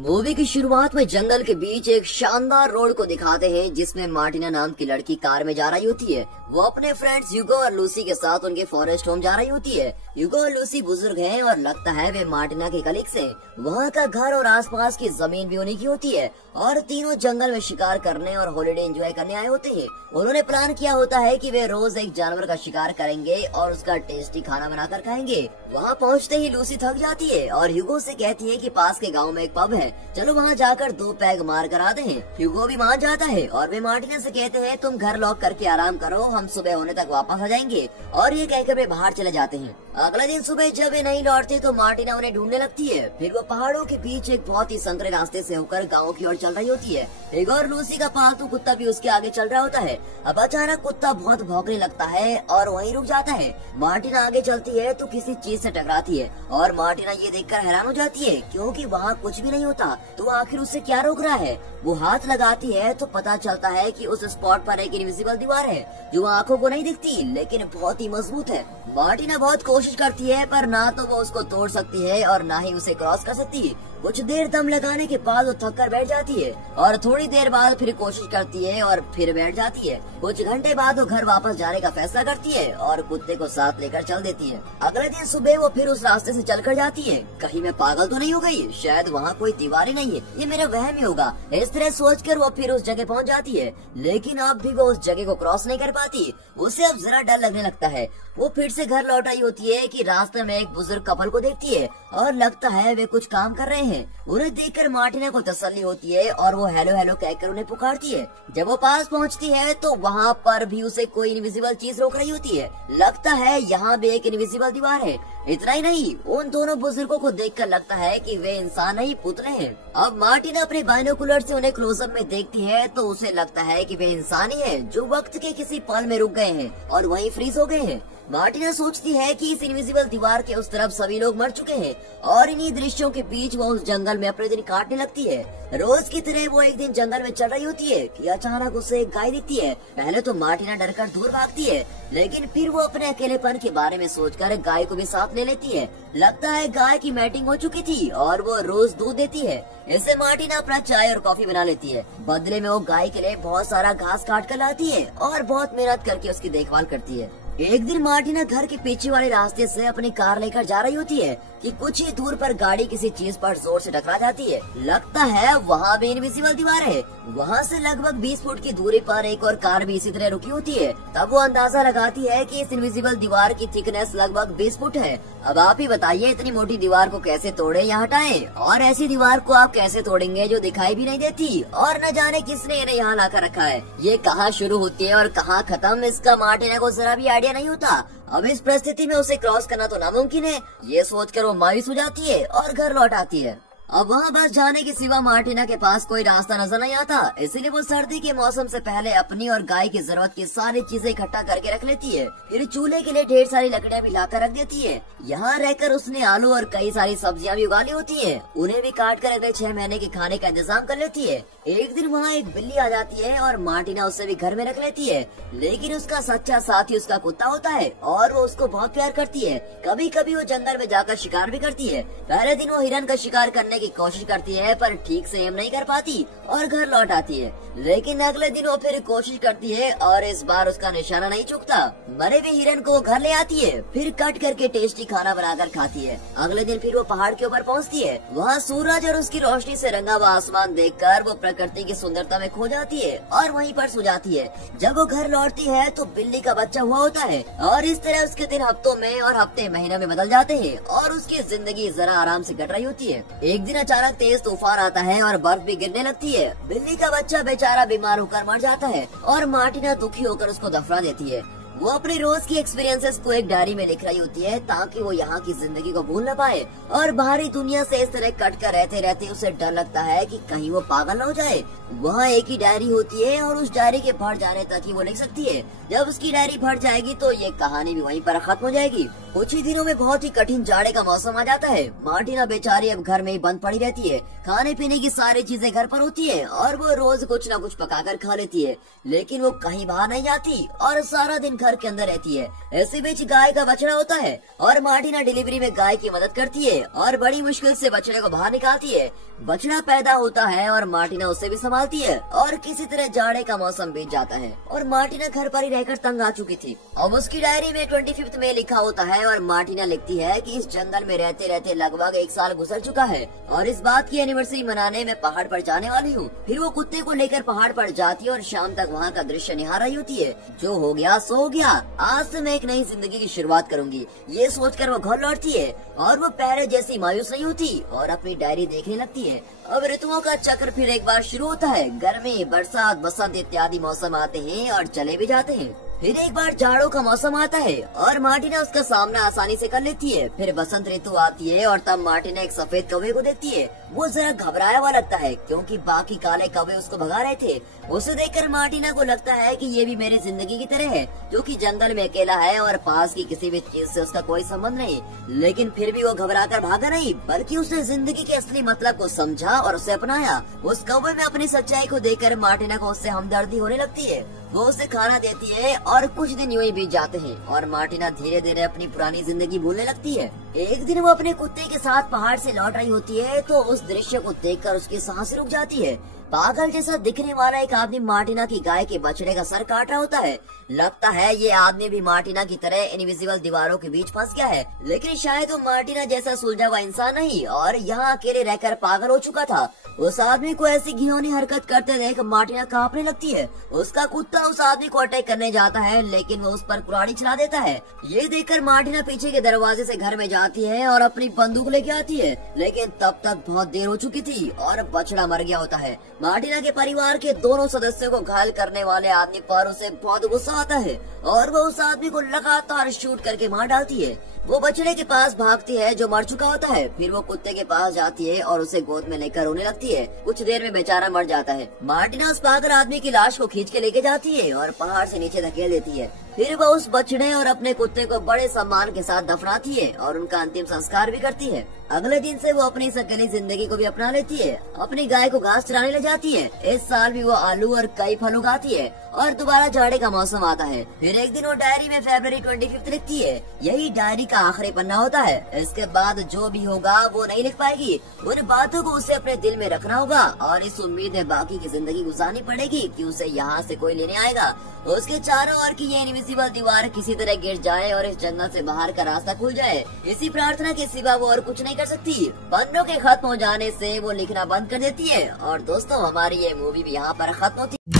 Movie की शुरुआत में जंगल के बीच एक शानदार रोड को दिखाते हैं जिसमें मार्टिना नाम की लड़की कार में जा रही होती है। वो अपने फ्रेंड्स यूगो और लूसी के साथ उनके फॉरेस्ट होम जा रही होती है। यूगो और लूसी बुजुर्ग हैं और लगता है वे मार्टिना के कलीग्स हैं। वहाँ का घर और आसपास की जमीन भी उन्हीं की होती है और तीनों जंगल में शिकार करने और हॉलिडे एंजॉय करने आए होते हैं। उन्होंने प्लान किया होता है कि वे रोज एक जानवर का शिकार करेंगे और उसका टेस्टी खाना बनाकर खाएंगे। वहाँ पहुँचते ही लूसी थक जाती है और ह्यूगो से कहती है कि पास के गांव में एक पब है, चलो वहाँ जाकर 2 पैग मार कर आते हैं। ह्यूगो भी मान जाता है और वे मार्टिना से कहते हैं तुम घर लॉक करके आराम करो, हम सुबह होने तक वापस आ जाएंगे। और ये कहकर वे बाहर चले जाते हैं। अगले दिन सुबह जब वे नहीं लौटते तो मार्टिना उन्हें ढूंढने लगती है। फिर वो पहाड़ों के बीच एक बहुत ही संकरे रास्ते से होकर गाँव की ओर चल रही होती है। ह्यूगो और लूसी का पालतू कुत्ता भी उसके आगे चल रहा होता है। अब अचानक कुत्ता बहुत भौंकने लगता है और वहीं रुक जाता है। मार्टिना आगे चलती है तो किसी चीज से टकराती है और मार्टिना ये देखकर हैरान हो जाती है क्योंकि वहाँ कुछ भी नहीं होता। तो आखिर उससे क्या रोक रहा है? वो हाथ लगाती है तो पता चलता है कि उस स्पॉट पर एक इनविजिबल दीवार है जो आंखों को नहीं दिखती लेकिन बहुत ही मजबूत है। मार्टिना बहुत कोशिश करती है पर ना तो वो उसको तोड़ सकती है और ना ही उसे क्रॉस कर सकती है। कुछ देर दम लगाने के बाद वो थक कर बैठ जाती है और थोड़ी देर बाद फिर कोशिश करती है और फिर बैठ जाती है। कुछ घंटे बाद वो घर वापस जाने का फैसला करती है और कुत्ते को साथ लेकर चल देती है। अगले दिन सुबह वो फिर उस रास्ते से चलकर जाती है। कहीं मैं पागल तो नहीं हो गई? शायद वहाँ कोई दीवार ही नहीं है, ये मेरा वहम ही होगा। इस तरह सोचकर वो फिर उस जगह पहुँच जाती है लेकिन अब भी वो उस जगह को क्रॉस नहीं कर पाती। उसे अब जरा डर लगने लगता है। वो फिर से घर लौट आई होती है कि रास्ते में एक बुजुर्ग कपल को देखती है और लगता है वे कुछ काम कर रहे हैं। उन्हें देखकर मार्टिना को तसल्ली होती है और वो हेलो हेलो कहकर उन्हें पुकारती है। जब वो पास पहुंचती है तो वहाँ पर भी उसे कोई इनविजिबल चीज रोक रही होती है। लगता है यहाँ भी एक इनविजिबल दीवार है। इतना ही नहीं, उन दोनों बुजुर्गों को देखकर लगता है कि वे इंसान नहीं पुतले हैं। अब मार्टिना अपने बाइनोकुलर से उन्हें क्लोजअप में देखती है तो उसे लगता है कि वे इंसान ही हैं जो वक्त के किसी पल में रुक गए हैं और वहीं फ्रीज हो गए हैं। मार्टिना सोचती है कि इस इनविजिबल दीवार के उस तरफ सभी लोग मर चुके हैं और इन्हीं दृश्यों के बीच वो उस जंगल में अपने दिन काटने लगती है। रोज की तरह वो एक दिन जंगल में चल रही होती है कि अचानक उसे एक गाय दिखती है। पहले तो मार्टिना डरकर दूर भागती है लेकिन फिर वो अपने अकेलेपन के बारे में सोचकर गाय को भी साथ ले लेती है। लगता है गाय की मैटिंग हो चुकी थी और वो रोज दूध देती है। इससे मार्टिना अपना चाय और कॉफी बना लेती है। बदले में वो गाय के लिए बहुत सारा घास काट कर लाती है और बहुत मेहनत करके उसकी देखभाल करती है। एक दिन मार्टिना घर के पीछे वाले रास्ते से अपनी कार लेकर जा रही होती है कि कुछ ही दूर पर गाड़ी किसी चीज पर जोर से टकरा जाती है। लगता है वहाँ भी इनविजिबल दीवार है। वहाँ से लगभग 20 फुट की दूरी पर एक और कार भी इसी तरह रुकी होती है। तब वो अंदाजा लगाती है कि इस इनविजिबल दीवार की थिकनेस लगभग 20 फुट है। अब आप ही बताइए इतनी मोटी दीवार को कैसे तोड़े या हटाएं? और ऐसी दीवार को आप कैसे तोड़ेंगे जो दिखाई भी नहीं देती और न जाने किसने इन्हें यहाँ लाकर रखा है? ये कहाँ शुरू होती है और कहाँ खत्म, इसका मार्टिना को जरा भी आइडिया नहीं होता। अब इस परिस्थिति में उसे क्रॉस करना तो नामुमकिन है। ये सोचकर वो मायूस हो जाती है और घर लौट आती है। अब वहाँ बस जाने के सिवा मार्टिना के पास कोई रास्ता नजर नहीं आता, इसीलिए वो सर्दी के मौसम से पहले अपनी और गाय की जरूरत की सारी चीजें इकट्ठा करके रख लेती है। फिर चूल्हे के लिए ढेर सारी लकड़ियाँ भी लाकर रख देती है। यहाँ रहकर उसने आलू और कई सारी सब्जियाँ भी उगा ली होती है। उन्हें भी काट कर अगले 6 महीने के खाने का इंतजाम कर लेती है। एक दिन वहाँ एक बिल्ली आ जाती है और मार्टिना उससे भी घर में रख लेती है लेकिन उसका सच्चा साथी उसका कुत्ता होता है और वो उसको बहुत प्यार करती है। कभी कभी वो जंगल में जाकर शिकार भी करती है। पहले दिन वो हिरन का शिकार करने की कोशिश करती है पर ठीक से एम नहीं कर पाती और घर लौट आती है। लेकिन अगले दिन वो फिर कोशिश करती है और इस बार उसका निशाना नहीं चूकता। मरे हुए हिरन को घर ले आती है, फिर कट करके टेस्टी खाना बनाकर खाती है। अगले दिन फिर वो पहाड़ के ऊपर पहुंचती है। वहाँ सूरज और उसकी रोशनी से रंगा हुआ आसमान देखकर वो प्रकृति की सुंदरता में खो जाती है और वहीं पर सो जाती है। जब वो घर लौटती है तो बिल्ली का बच्चा हुआ होता है और इस तरह उसके दिन हफ्तों में और हफ्ते महीनों में बदल जाते हैं और उसकी जिंदगी जरा आराम से कट रही होती है। एक दिन अचानक तेज तूफान आता है और बर्फ भी गिरने लगती है। बिल्ली का बच्चा बेचारा बीमार होकर मर जाता है और मार्टिना दुखी होकर उसको दफना देती है। वो अपने रोज की एक्सपीरियंसेस को एक डायरी में लिख रही होती है ताकि वो यहाँ की जिंदगी को भूल न पाए और बाहरी दुनिया से इस तरह कट कर रहते रहते उसे डर लगता है कि कहीं वो पागल न हो जाए। वहाँ एक ही डायरी होती है और उस डायरी के फट जाने तक ही वो लिख सकती है। जब उसकी डायरी फट जाएगी तो ये कहानी भी वहीं पर खत्म हो जाएगी। कुछ ही दिनों में बहुत ही कठिन जाड़े का मौसम आ जाता है। मार्टिना बेचारी अब घर में ही बंद पड़ी रहती है। खाने पीने की सारी चीजें घर पर होती है और वो रोज कुछ न कुछ पकाकर खा लेती है लेकिन वो कहीं बाहर नहीं जाती और सारा दिन घर के अंदर रहती है। इसी बीच गाय का बछड़ा होता है और मार्टिना डिलीवरी में गाय की मदद करती है और बड़ी मुश्किल से बछड़े को बाहर निकालती है। बछड़ा पैदा होता है और मार्टिना उसे भी संभालती है और किसी तरह जाड़े का मौसम बीत जाता है और मार्टिना घर पर ही रहकर तंग आ चुकी थी। अब उसकी डायरी में 25 मई लिखा होता है और मार्टिना लिखती है कि इस जंगल में रहते रहते लगभग 1 साल गुजर चुका है और इस बात की एनिवर्सरी मनाने में पहाड़ पर जाने वाली हूँ। फिर वो कुत्ते को लेकर पहाड़ पर जाती है और शाम तक वहाँ का दृश्य निहार रही होती है। जो हो गया सो हो गया, आज से मैं एक नई जिंदगी की शुरुआत करूंगी, ये सोचकर वो घर लौटती है और वो पहले जैसी मायूस नहीं होती और अपनी डायरी देखने लगती है। अब ऋतुओं का चक्र फिर एक बार शुरू होता है। गर्मी, बरसात, बसंत इत्यादि मौसम आते हैं और चले भी जाते हैं। फिर एक बार जाड़ों का मौसम आता है और मार्टिना उसका सामना आसानी से कर लेती है। फिर बसंत ऋतु आती है और तब मार्टिना एक सफेद कौवे को देखती है। वो जरा घबराया हुआ लगता है क्योंकि बाकी काले कौवे उसको भगा रहे थे। उसे देखकर मार्टिना को लगता है कि ये भी मेरी जिंदगी की तरह है, जो कि जंगल में अकेला है और पास की किसी भी चीज से उसका कोई संबंध नहीं। लेकिन फिर भी वो घबराकर भागा नहीं, बल्कि उसने जिंदगी के असली मतलब को समझा और उसे अपनाया। उस कौवे में अपनी सच्चाई को देखकर मार्टिना को उससे हमदर्दी होने लगती है। वो उसे खाना देती है और कुछ दिन यूं ही बीत जाते हैं और मार्टिना धीरे धीरे अपनी पुरानी जिंदगी भूलने लगती है। एक दिन वो अपने कुत्ते के साथ पहाड़ से लौट रही होती है तो उस दृश्य को देखकर उसकी सांसें रुक जाती है। पागल जैसा दिखने वाला एक आदमी मार्टिना की गाय के बछड़े का सर काट रहा होता है। लगता है ये आदमी भी मार्टिना की तरह इनविजिबल दीवारों के बीच फंस गया है, लेकिन शायद वो मार्टिना जैसा सुलझा हुआ इंसान नहीं और यहाँ अकेले रहकर पागल हो चुका था। उस आदमी को ऐसी घिनौनी हरकत करते देख मार्टिना कांपने लगती है। उसका कुत्ता उस आदमी को अटैक करने जाता है, लेकिन वो उस पर कुल्हाड़ी चला देता है। ये देखकर मार्टिना पीछे के दरवाजे से घर में जाती है और अपनी बंदूक लेके आती है, लेकिन तब तक बहुत देर हो चुकी थी और बछड़ा मर गया होता है। मार्टिना के परिवार के दोनों सदस्यों को घायल करने वाले आदमी पर उसे बहुत गुस्सा आता है और वो उस आदमी को लगातार शूट करके मार डालती है। वो बछड़े के पास भागती है जो मर चुका होता है। फिर वो कुत्ते के पास जाती है और उसे गोद में लेकर रोने लगती है। कुछ देर में बेचारा मर जाता है। मार्टिना उस पागल आदमी की लाश को खींच के लेके जाती है और पहाड़ से नीचे धकेल देती है। फिर वो उस बछड़े और अपने कुत्ते को बड़े सम्मान के साथ दफनाती है और उनका अंतिम संस्कार भी करती है। अगले दिन से वो अपनी सकली जिंदगी को भी अपना लेती है। अपनी गाय को घास चराने ले जाती है। इस साल भी वो आलू और कई फल उगाती है और दोबारा जाड़े का मौसम आता है। फिर एक दिन वो डायरी में फरवरी 25 लिखती है। यही डायरी का आखिरी पन्ना होता है। इसके बाद जो भी होगा वो नहीं लिख पाएगी। उन बातों को उसे अपने दिल में रखना होगा और इस उम्मीद में बाकी की जिंदगी गुजारनी पड़ेगी कि उसे यहाँ से कोई लेने आएगा। उसके चारों ओर की ये इनविजिबल दीवार किसी तरह गिर जाए और इस जंगल से बाहर का रास्ता खुल जाए। इसी प्रार्थना के सिवा वो और कुछ नहीं कर सकती। पन्नों के खत्म हो जाने से वो लिखना बंद कर देती है और दोस्तों हमारी ये मूवी भी यहाँ पर खत्म होती है।